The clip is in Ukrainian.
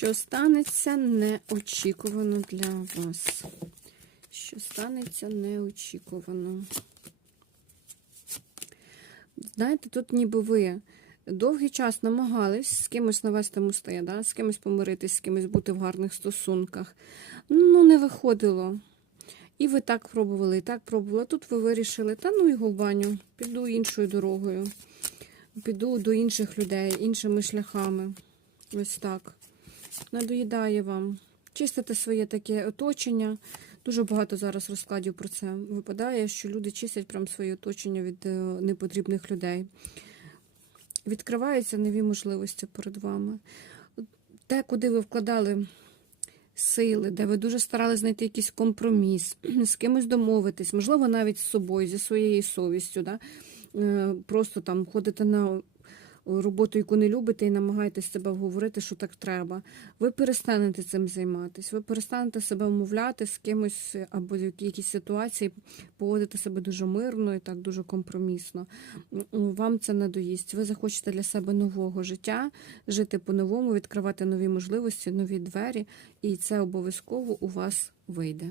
Що станеться неочікувано для вас? Що станеться неочікувано? Знаєте, тут ніби ви довгий час намагались з кимось навести мости, да? з кимось помиритись, з кимось бути в гарних стосунках. Ну, не виходило. І ви так пробували, і так пробували. Тут ви вирішили, та ну його в баню, піду іншою дорогою, піду до інших людей, іншими шляхами. Ось так. Надоїдає вам. Чистите своє таке оточення. Дуже багато зараз розкладів про це випадає, що люди чистять прям своє оточення від е, непотрібних людей. Відкриваються нові можливості перед вами. Те, куди ви вкладали сили, де ви дуже старалися знайти якийсь компроміс, з кимось домовитись, можливо, навіть з собою, зі своєю совістю. Да? Е, Просто там ходите на роботу, яку не любите, і намагаєтесь себе вговорити, що так треба. Ви перестанете цим займатися, ви перестанете себе вмовляти з кимось або в якійсь ситуації поводити себе дуже мирно і так дуже компромісно. Вам це надоїсть. Ви захочете для себе нового життя, жити по-новому, відкривати нові можливості, нові двері, і це обов'язково у вас вийде.